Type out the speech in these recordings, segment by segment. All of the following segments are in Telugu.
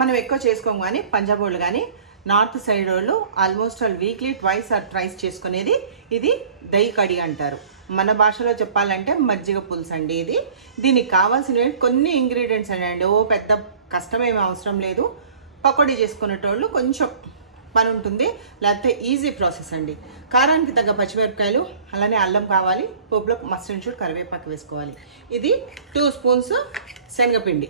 మనం ఎక్కువ చేసుకోం కానీ పంజాబ్ వాళ్ళు కానీ నార్త్ సైడ్ వాళ్ళు almost all weekly twice or tries చేసుకునేది ఇది దహి కడి అంటారు. మన భాషలో చెప్పాలంటే మజ్జిగ పులుసు అండి. ఇది దీనికి కావాల్సిన కొన్ని ఇంగ్రీడియంట్స్ అండి. ఓ పెద్ద కష్టమేమీ అవసరం లేదు. పకోడీ చేసుకునేటోళ్ళు కొంచెం పని ఉంటుంది, లేకపోతే ఈజీ ప్రాసెస్ అండి. కారానికి తగ్గ పచ్చిమిరపకాయలు, అలానే అల్లం కావాలి, పోపులో మస్టర్డ్ షూట్ కరివేపాకు వేసుకోవాలి. ఇది 2 స్పూన్స్ శనగపిండి,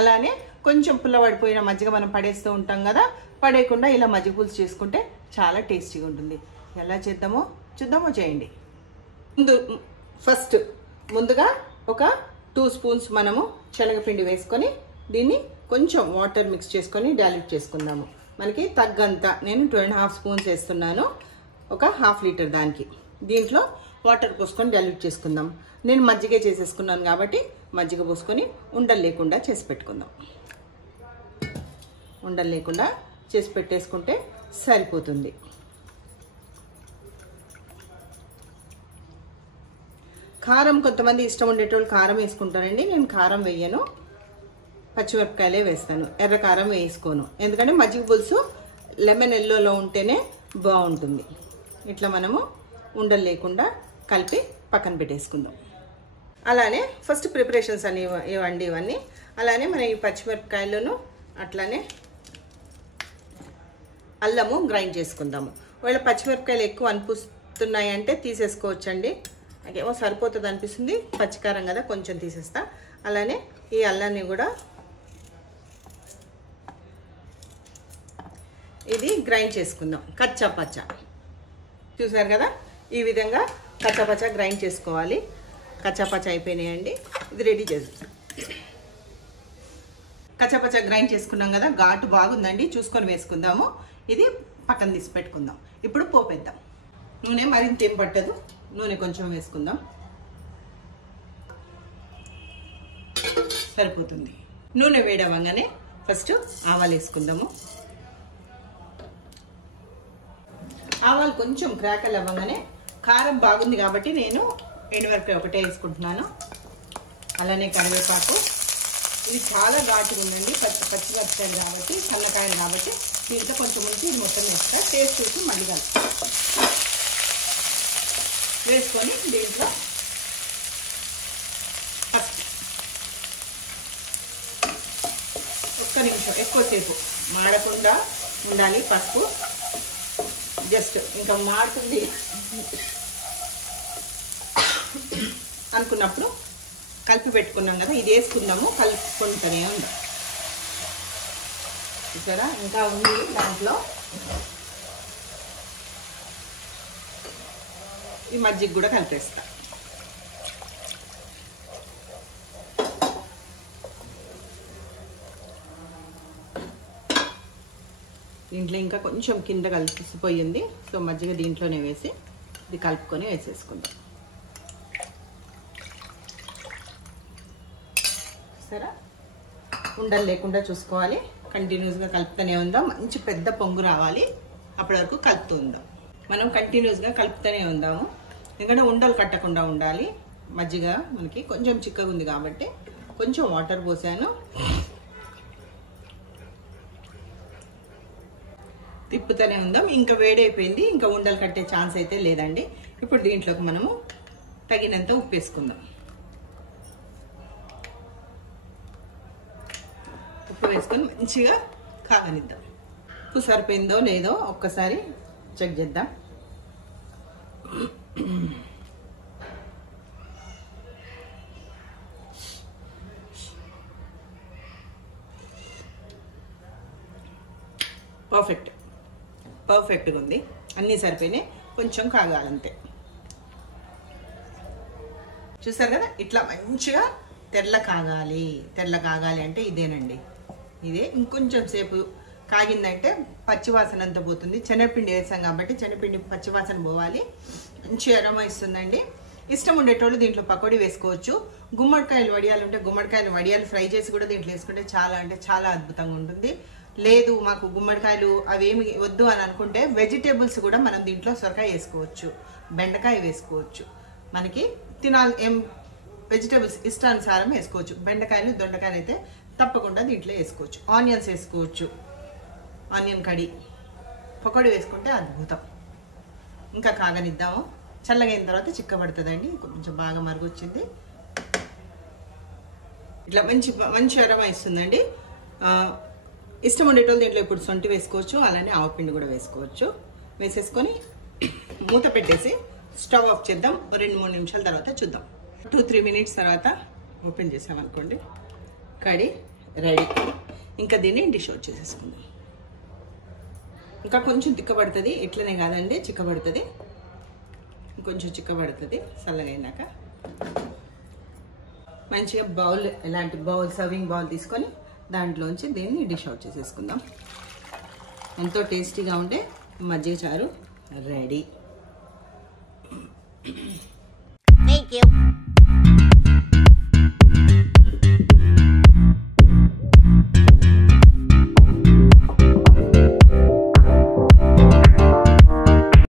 అలానే కొంచెం పుల్లబడిపోయిన మజ్జిగ మనం పడేస్తూ ఉంటాం కదా, పడేయకుండా ఇలా మజ్జిగ పులుసు చేసుకుంటే చాలా టేస్టీగా ఉంటుంది. ఎలా చేద్దామో చూద్దామో చేయండి. ముందుగా ఒక 2 స్పూన్స్ మనము శనగపిండి వేసుకొని దీన్ని కొంచెం వాటర్ మిక్స్ చేసుకొని డైల్యూట్ చేసుకుందాము. మనకి తగ్గంత నేను 2.5 స్పూన్స్ వేస్తున్నాను, ఒక 1/2 లీటర్ దానికి. దీంట్లో వాటర్ పోసుకొని డైల్యూట్ చేసుకుందాం. నేను మజ్జిగ చేసేసుకున్నాను కాబట్టి మజ్జిగ పోసుకొని ఉండలు లేకుండా చేసి పెట్టుకుందాం. ఉండలు లేకుండా చేసి పెట్టేసుకుంటే సరిపోతుంది. కారం కొంతమంది ఇష్టం ఉండేటోళ్ళు కారం వేసుకుంటారండి. నేను కారం వేయను, పచ్చిమిరపకాయలే వేస్తాను. ఎర్ర కారం వేసుకోను, ఎందుకంటే మజ్జిగ పులుసు లెమన్ ఎల్లోలో ఉంటేనే బాగుంటుంది. ఇట్లా మనము ఉండలు లేకుండా కలిపి పక్కన పెట్టేసుకుందాం. అలానే ఫస్ట్ ప్రిపరేషన్స్ అని ఇవ్వండి ఇవన్నీ. అలానే మన ఈ పచ్చిమిరపకాయలను అట్లానే అల్లము గ్రైండ్ చేసుకుందాము. ఒకవేళ పచ్చిమిరపకాయలు ఎక్కువ అనిపిస్తున్నాయి అంటే తీసేసుకోవచ్చండి. నాకేమో సరిపోతుంది అనిపిస్తుంది, పచ్చికారం కదా కొంచెం తీసేస్తా. అలానే ఈ అల్లాన్ని కూడా ఇది గ్రైండ్ చేసుకుందాం కచ్చా పచ్చా. చూసారు కదా, ఈ విధంగా కచ్చా పచ్చా గ్రైండ్ చేసుకోవాలి. కచ్చా పచ్చా అయిపోయినాయండి, ఇది రెడీ చేస్తాం. కచ్చా పచ్చా గ్రైండ్ చేసుకున్నాం కదా, ఘాటు బాగుందండి, చూసుకొని వేసుకుందాము. ఇది పక్కన తీసి పెట్టుకుందాం. ఇప్పుడు పోపేద్దాం. నూనె మరింత ఏం పట్టదు, నూనె కొంచెం వేసుకుందాం, సరిపోతుంది. నూనె వేడవగానే ఫస్ట్ ఆవాలు వేసుకుందాము. ఆవాలు కొంచెం క్రాకల్ అవ్వగానే, కారం బాగుంది కాబట్టి నేను ఎండుమిరపకాయ ఒకటే వేసుకుంటున్నాను. అలానే కరివేపాకు. ఇది చాలా ఘాటుగా ఉందండి, పచ్చిమిరపకాయలు కాబట్టి, సన్నకాయలు కాబట్టి దీంట్లో కొంచెం ఉంచి ఇది మొత్తం వేస్తా. టేస్ట్ చూసి మళ్ళీ వేసుకొని దీంట్లో ఫస్ట్ ఒక్క నిమిషం ఎక్కువసేపు మాడకుండా ఉండాలి. పసుపు జస్ట్ ఇంకా మాడుతుంది అనుకున్నప్పుడు కలిపి పెట్టుకున్నాం కదా, ఇది వేసుకుందాము. కలుపుకుంటూనే ఉందాం. చూసారా, ఇంకా ఉంది దాంట్లో. ఈ మజ్జిగ కూడా కలిపేస్తా. దీంట్లో ఇంకా కొంచెం కింద కలిసిపోయింది, సో మజ్జిగ దీంట్లోనే వేసి ఇది కలుపుకొని వేసేసుకుందాం. సరే, ఉండలు లేకుండా చూసుకోవాలి. కంటిన్యూస్గా కలుపుతూనే ఉందాం. మంచి పెద్ద పొంగు రావాలి, అప్పటి వరకు కలుపుతూ ఉందాం. మనం కంటిన్యూస్గా కలుపుతూనే ఉందాము, ఎందుకంటే ఉండలు కట్టకుండా ఉండాలి. మజ్జిగ మనకి కొంచెం చిక్కగా ఉంది కాబట్టి కొంచెం వాటర్ పోసాను. తిప్పుతూనే ఉందాం. ఇంకా వేడైపోయింది, ఇంకా ఉండలు కట్టే ఛాన్స్ అయితే లేదండి. ఇప్పుడు దీంట్లోకి మనము తగినంత ఉప్పు వేసుకుందాం. ఉప్పు వేసుకొని మంచిగా కాగనిద్దాం. ఉప్పు సరిపోయిందో లేదో ఒక్కసారి చెక్ చేద్దాం. పర్ఫెక్ట్గా ఉంది, అన్నీ సరిపోయినాయి. కొంచెం కాగాలంతే. చూసారు కదా, ఇట్లా మంచిగా తెల్ల కాగాలి అంటే ఇదేనండి. ఇదే ఇంకొంచెం సేపు కాగిందంటే పచ్చివాసన అంతా పోతుంది. శనగపిండి వేసాం కాబట్టి శనగపిండి పచ్చివాసన పోవాలి. మంచి అరోమా ఇస్తుందండి. ఇష్టం ఉండేటోళ్ళు దీంట్లో పకోడీ వేసుకోవచ్చు. గుమ్మడికాయలు వడియాలు ఉంటే గుమ్మడికాయలు వడియాలు ఫ్రై చేసి కూడా దీంట్లో వేసుకుంటే చాలా అంటే చాలా అద్భుతంగా ఉంటుంది. లేదు మాకు గుమ్మడికాయలు అవేమి వద్దు అని అనుకుంటే వెజిటేబుల్స్ కూడా మనం దీంట్లో సొరకాయ వేసుకోవచ్చు, బెండకాయ వేసుకోవచ్చు. మనకి తినాలి ఏం వెజిటేబుల్స్ ఇష్టానుసారం వేసుకోవచ్చు. బెండకాయలు దొండకాయలు అయితే తప్పకుండా దీంట్లో వేసుకోవచ్చు. ఆనియన్స్ వేసుకోవచ్చు, ఆనియన్ కడి పకోడీ వేసుకుంటే అద్భుతం. ఇంకా కాగనిద్దాము. చల్లగైన తర్వాత చిక్కబడుతుందండి. కొంచెం బాగా మరుగొచ్చింది. ఇట్లా మంచి మంచి అరమ ఇస్తుందండి. ఇష్టం ఉండేటోళ్ళు దీంట్లో ఇప్పుడు సొంటి వేసుకోవచ్చు, అలానే ఆవపిండి కూడా వేసుకోవచ్చు. వేసేసుకొని మూత పెట్టేసి స్టవ్ ఆఫ్ చేద్దాం. 2-3 నిమిషాల తర్వాత చూద్దాం. 2-3 మినిట్స్ తర్వాత ఓపెన్ చేసామనుకోండి, కడి రెడీ. ఇంకా దీన్ని డిష్ అవుట్ చేసేసుకుందాం. ఇంకా కొంచెం తిక్కబడుతుంది, ఇట్లనే కాదండి, చిక్కబడుతుంది. కొంచెం చిక్కబడుతుంది చల్లగైనాక. మంచిగా బౌల్, ఇలాంటి బౌల్, సర్వింగ్ బౌల్ తీసుకొని దాంట్లోంచి దీన్ని డిష్ అవుట్ చేసేసుకుందాం. ఎంతో టేస్టీగా ఉండే మజ్జిగ చారు రెడీ. Thank you.